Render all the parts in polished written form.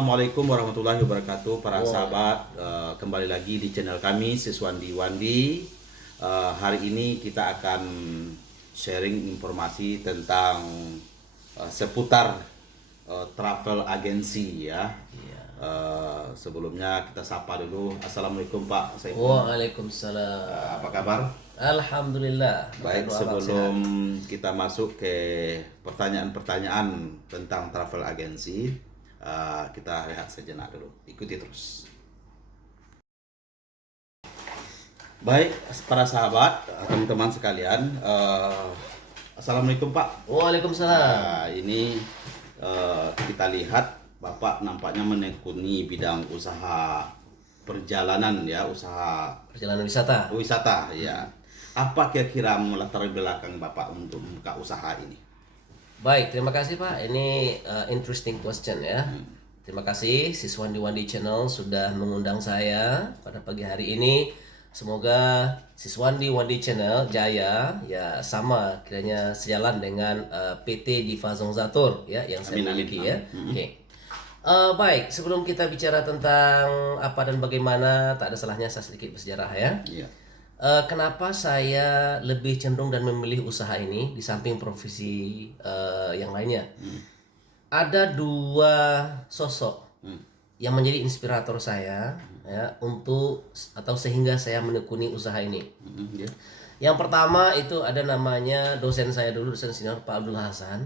Assalamualaikum warahmatullahi wabarakatuh para sahabat, kembali lagi di channel kami Siswandi Wandi. Hari ini kita akan sharing informasi tentang seputar travel agency ya. Sebelumnya kita sapa dulu. Assalamualaikum Pak Saiful. Waalaikumsalam. Apa kabar? Alhamdulillah. Baik, sebelum kita masuk ke pertanyaan-pertanyaan tentang travel agency, kita rehat sejenak dulu. Ikuti terus. Baik, para sahabat, teman-teman sekalian, Assalamualaikum Pak. Waalaikumsalam. Ini kita lihat Bapak nampaknya menekuni bidang usaha perjalanan ya, usaha Perjalanan wisata. wisata ya. Apa kira-kira latar belakang Bapak untuk membuka usaha ini? Baik, terima kasih Pak. Ini interesting question ya. Terima kasih Siswandi Wandi Channel sudah mengundang saya pada pagi hari ini. Semoga Siswandi Wandi Channel jaya ya, sama kiranya sejalan dengan PT Diva Zongzatur ya yang saya miliki ya. Oke. Baik, sebelum kita bicara tentang apa dan bagaimana, tak ada salahnya saya sedikit bersejarah ya. Iya. Kenapa saya lebih cenderung dan memilih usaha ini di samping profesi yang lainnya? Ada dua sosok yang menjadi inspirator saya ya untuk atau sehingga saya menekuni usaha ini. Ya. Yang pertama itu ada namanya dosen saya dulu, dosen senior Pak Abdul Hasan.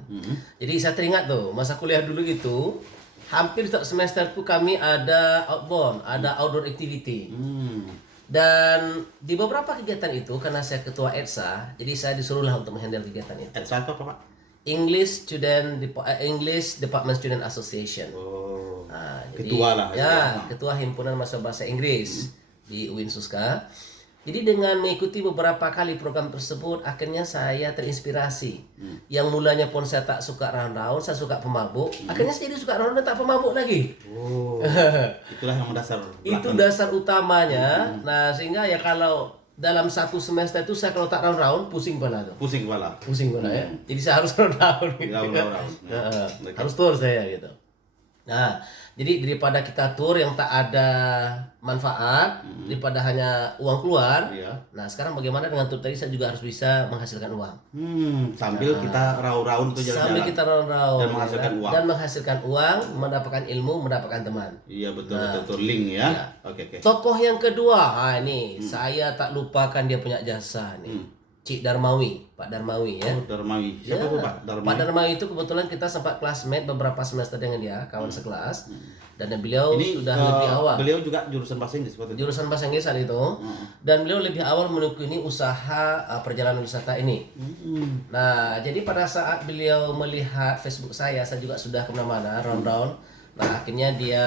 Jadi saya teringat tuh masa kuliah dulu itu hampir setiap semester tuh kami ada outbound, ada outdoor activity. Dan di beberapa kegiatan itu karena saya ketua EDSA, jadi saya disuruhlah untuk menghandle kegiatan itu. EDSA apa Pak? English Department Student Association. Oh, Jadi, ketua lah. ya, ketua himpunan mahasiswa bahasa Inggris di UIN Suska. Jadi dengan mengikuti beberapa kali program tersebut, akhirnya saya terinspirasi. Yang mulanya pun saya tak suka round-round, saya suka pemabuk. Akhirnya saya jadi suka round dan tak pemabuk lagi. Oh, itulah yang mendasar. Itu dasar utamanya. Nah, sehingga ya kalau dalam satu semester itu saya kalau tak round-round pusing kepala tuh. Pusing kepala. Pusing kepala ya. Jadi saya harus round-round gitu. Round-round. Harus tour saya gitu. Nah, jadi daripada kita tour yang tak ada manfaat, daripada hanya uang keluar. Iya. Nah, sekarang bagaimana dengan tour tadi saya juga harus bisa menghasilkan uang. Sambil kita raur-raur tuh jalan-jalan. Sambil kita round-round Dan menghasilkan uang. Dan menghasilkan uang, mendapatkan ilmu, mendapatkan teman. Iya betul betul link ya. Iya. Oke. Tokoh yang kedua, ini saya tak lupakan dia punya jasa nih. Cik Darmawi, Pak Darmawi ya. Oh, Darmawi. Siapa tuh Pak Darmawi? Pak Darmawi itu kebetulan kita sempat classmate beberapa semester dengan dia, kawan sekelas. Dan beliau Ini sudah lebih awal. Beliau juga jurusan bahasa Inggris waktu itu. Jurusan bahasa Inggris saat itu. Dan beliau lebih awal menekuni usaha perjalanan wisata ini. Nah, jadi pada saat beliau melihat Facebook saya juga sudah kemana-mana, round-round. Nah, akhirnya dia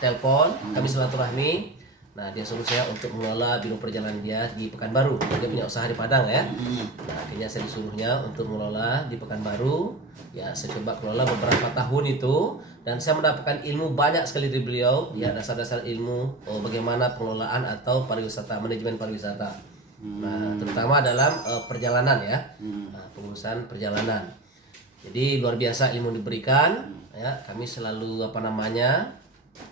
telepon, kami silaturahmi. Nah, dia suruh saya untuk mengelola biro perjalanan dia di Pekanbaru. Dia punya usaha di Padang ya. Nah, akhirnya saya disuruhnya untuk mengelola di Pekanbaru. Ya, saya coba kelola beberapa tahun itu dan saya mendapatkan ilmu banyak sekali dari beliau. Ya, dasar-dasar ilmu bagaimana pengelolaan atau pariwisata, manajemen pariwisata. Nah, terutama dalam perjalanan ya. Nah, pengurusan perjalanan. Jadi luar biasa ilmu diberikan. Ya, kami selalu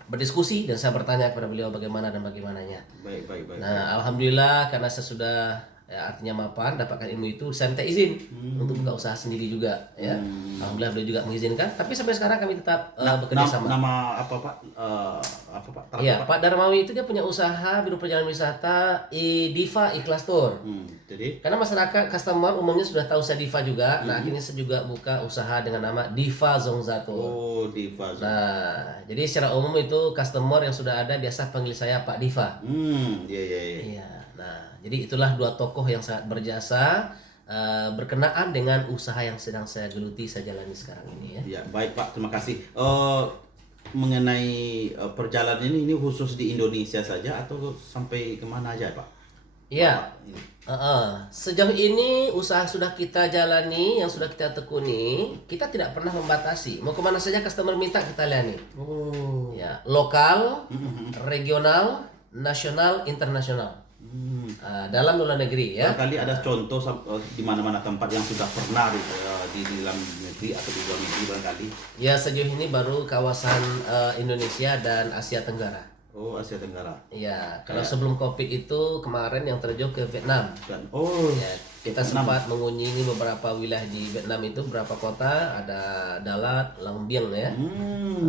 berdiskusi dan saya bertanya kepada beliau bagaimana dan bagaimananya. Baik. Nah, alhamdulillah karena saya sudah artinya mapan dapatkan ilmu itu, saya minta izin untuk buka usaha sendiri juga ya. Alhamdulillah beliau juga mengizinkan, tapi sampai sekarang kami tetap bekerja sama. Nama apa Pak? Iya, Pak Darmawi itu dia punya usaha biro perjalanan wisata Diva Ikhlas Tour. Jadi Karena masyarakat customer umumnya sudah tahu saya Diva juga, nah akhirnya saya juga buka usaha dengan nama Diva Zongzatur. oh Diva. Nah, jadi secara umum itu customer yang sudah ada biasa panggil saya Pak Diva. Iya. Iya. Nah, jadi itulah dua tokoh yang sangat berjasa berkenaan dengan usaha yang sedang saya geluti, saya jalani sekarang ini ya. Ya, baik Pak, terima kasih. Mengenai perjalanan ini khusus di Indonesia saja atau sampai kemana aja Pak? Iya. Sejauh ini usaha sudah kita jalani, yang sudah kita tekuni, kita tidak pernah membatasi. Mau kemana saja customer minta kita layani. Oh. Ya, lokal, regional, nasional, internasional. dalam luar negeri ya. Barangkali ada contoh di mana-mana tempat yang sudah pernah di dalam negeri atau di luar negeri barangkali. Ya sejauh ini baru kawasan Indonesia dan Asia Tenggara. Oh, Asia Tenggara. Ya, kalau sebelum Covid itu kemarin yang terjun ke Vietnam. Ya, kita sempat mengunjungi beberapa wilayah di Vietnam itu, beberapa kota, ada Dalat, Lang Biang ya.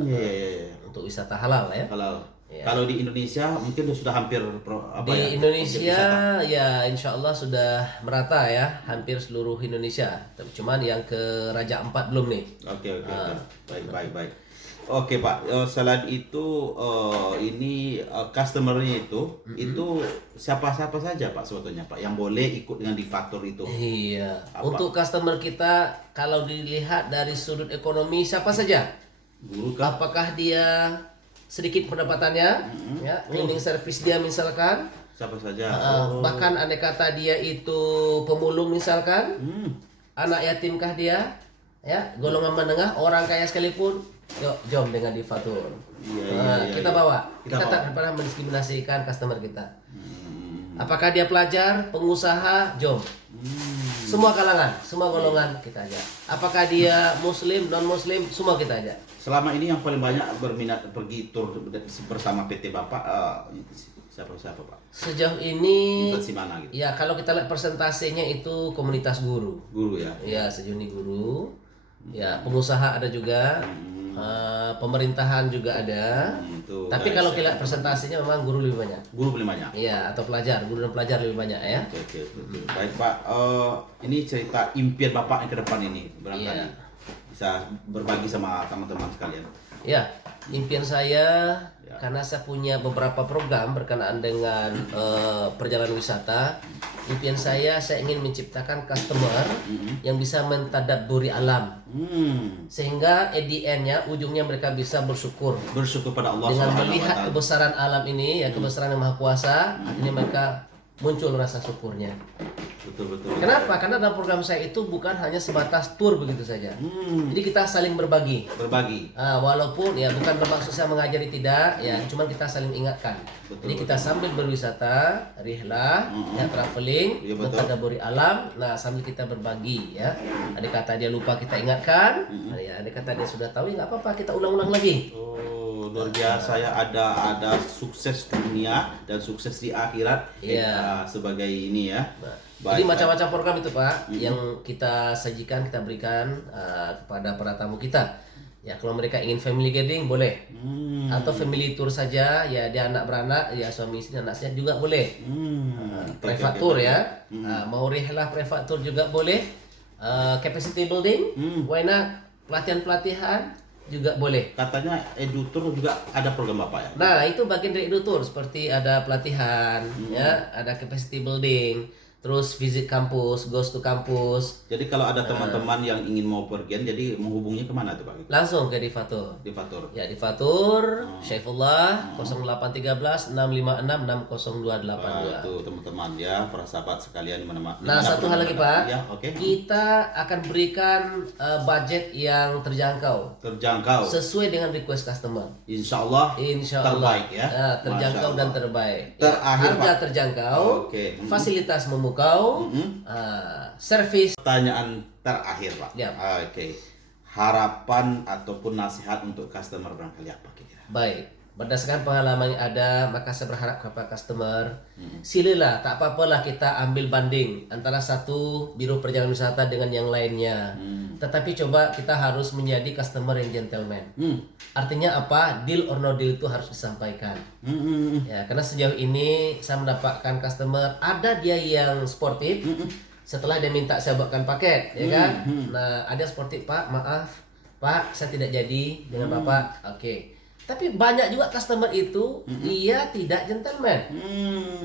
Iya. Untuk wisata halal ya. Halal. Ya. Kalau di Indonesia mungkin sudah hampir di Indonesia ya insya Allah sudah merata ya, hampir seluruh Indonesia. Cuman yang ke Raja Ampat belum nih. Oke. Baik. Oke Pak, selain itu ini customernya itu siapa saja Pak sebetulnya Pak yang boleh ikut dengan Divatur itu? Iya. Untuk customer kita kalau dilihat dari sudut ekonomi siapa saja? Guru kah? Apakah dia sedikit pendapatannya, ya, cleaning service dia misalkan, Siapa saja? bahkan andai kata dia itu pemulung misalkan, anak yatimkah dia, ya, golongan menengah, orang kaya sekalipun. Yuk, jom dengan Divatur. Kita bawa. Kita tak pernah mendiskriminasikan customer kita. Apakah dia pelajar, pengusaha, jom. Semua kalangan, semua golongan kita ajak. Apakah dia muslim, non muslim, semua kita ajak. Selama ini yang paling banyak berminat pergi tur bersama PT Bapak siapa Pak? Sejauh ini Instansi mana gitu? ya kalau kita lihat persentasenya itu komunitas guru. Guru ya. Ya, sejauh ini guru. Ya, pengusaha ada juga. Pemerintahan juga ada. Tapi kalau kita lihat persentasenya memang guru lebih banyak. Guru lebih banyak. Iya, atau pelajar, guru dan pelajar lebih banyak ya. Oke. Baik Pak, ini cerita impian Bapak yang ke depan ini barangkali bisa berbagi sama teman-teman sekalian. Ya, impian saya karena saya punya beberapa program berkenaan dengan perjalanan wisata. Impian saya ingin menciptakan customer yang bisa mentadabburi alam. Sehingga at the end-nya, ujungnya mereka bisa bersyukur pada Allah dengan Subhanahu wa melihat Ta'ala. kebesaran alam ini, ya, kebesaran yang Maha Kuasa, akhirnya mereka muncul rasa syukurnya. Betul. Kenapa? Karena dalam program saya itu bukan hanya sebatas tur begitu saja. Jadi kita saling berbagi. Walaupun ya bukan bermaksud saya mengajari, tidak, ya cuman kita saling ingatkan. Jadi kita sambil berwisata, rihlah, ya traveling, mentadabburi alam. Nah, sambil kita berbagi ya. Ada kata dia lupa kita ingatkan, ya ada kata dia sudah tahu, ya nggak apa-apa, kita ulang-ulang lagi. Luar biasa ya, ada sukses dunia dan sukses di akhirat sebagai ini ya. Jadi macam-macam program itu Pak yang kita sajikan, kita berikan kepada para tamu kita. Ya kalau mereka ingin family gathering boleh, atau family tour saja, ya dia anak beranak, ya suami istri anaknya juga boleh. Private tour ya, mau rihlah private tour juga boleh. Capacity building, why not? Pelatihan juga boleh. Katanya edutur juga ada program Bapak ya? Nah, itu bagian dari edutur, seperti ada pelatihan, ya, ada capacity building, terus visit kampus, goes to kampus. Jadi kalau ada teman-teman yang ingin mau pergian, jadi menghubungnya kemana tuh Pak? Langsung ke Divatur. Ya, Divatur, Syaifullah 0813 656 60282. Itu teman-teman ya, para sahabat sekalian di mana-mana. Nah, satu hal lagi Pak, ya, kita akan berikan budget yang terjangkau sesuai dengan request customer. Insya Allah terbaik ya. Terjangkau dan terbaik. Terakhir, harga Pak. terjangkau, fasilitas memukau, servis. Pertanyaan terakhir Pak. Ya. Harapan ataupun nasihat untuk customer barangkali apa kira-kira? Baik, berdasarkan pengalaman yang ada, maka saya berharap kepada customer, silalah, tak apa-apalah kita ambil banding antara satu biro perjalanan wisata dengan yang lainnya. Tetapi coba kita harus menjadi customer yang gentleman. Artinya apa? Deal or no deal itu harus disampaikan. Ya, karena sejauh ini saya mendapatkan customer, ada dia yang sportif. Setelah dia minta saya buatkan paket, ya kan? Nah, ada sportif, Pak, maaf, Pak, saya tidak jadi dengan Bapak. Oke. Tapi banyak juga customer itu dia tidak gentleman.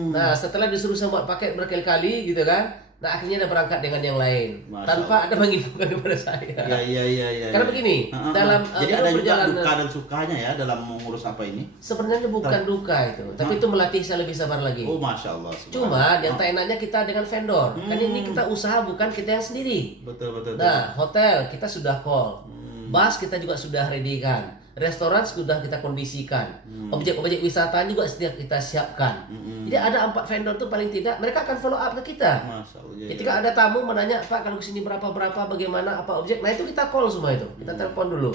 Nah, setelah disuruh saya buat paket berkali-kali gitu kan, nah akhirnya dia berangkat dengan yang lain tanpa ada menginfokan kepada saya. Iya. Karena begini, dalam jadi ada juga duka dan sukanya ya dalam mengurus apa ini. Sebenarnya bukan duka itu, tapi itu melatih saya lebih sabar lagi. Oh, Masya Allah. Cuma yang tak enaknya kita dengan vendor, kan ini kita usaha bukan kita yang sendiri. Betul. Nah, hotel kita sudah call, bus kita juga sudah ready kan. restoran sudah kita kondisikan, objek-objek wisata juga sudah kita siapkan. Jadi ada 4 vendor tuh paling tidak mereka akan follow up ke kita. Masya Allah, ya, Ketika ada tamu menanya, Pak kalau kesini berapa bagaimana apa objek, nah itu kita call semua itu, kita telepon dulu,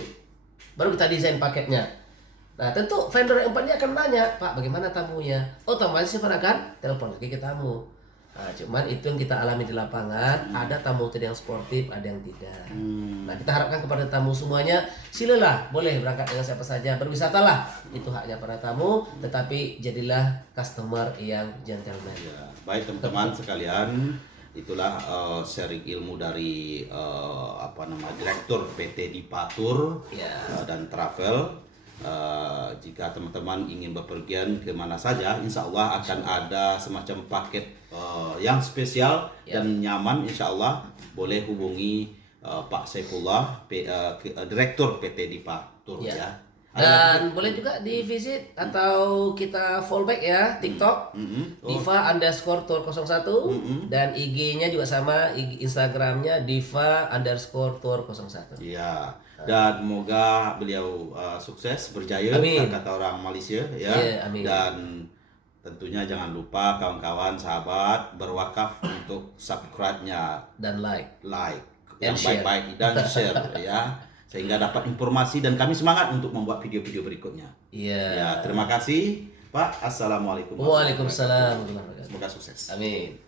baru kita desain paketnya. Nah tentu vendor yang 4 ini akan nanya, Pak bagaimana tamunya? Oh tamunya siapa kan? Telepon lagi ke tamu. Nah, cuman itu yang kita alami di lapangan, ada tamu yang sportif, ada yang tidak. Nah, kita harapkan kepada tamu semuanya, silalah, boleh berangkat dengan siapa saja, berwisatalah. Itu haknya para tamu, tetapi jadilah customer yang gentleman. Ya, baik teman-teman sekalian, itulah sharing ilmu dari Direktur PT Dipa Tour dan Travel. Jika teman-teman ingin bepergian kemana saja, insya Allah akan ada semacam paket yang spesial dan nyaman. Insya Allah boleh hubungi Pak Saifullah, Direktur PT Dipa Tour ya. Dan boleh juga di visit atau kita fallback ya TikTok diva_tour01 dan IG-nya juga sama, Instagramnya diva_tour01. Iya. Dan semoga beliau sukses berjaya, kata orang Malaysia ya. Amin. Dan tentunya jangan lupa kawan-kawan sahabat berwakaf untuk subscribe-nya dan like yang baik-baik dan share ya, sehingga dapat informasi dan kami semangat untuk membuat video-video berikutnya. Ya, terima kasih Pak. Assalamualaikum. Waalaikumsalam. Semoga sukses. Amin.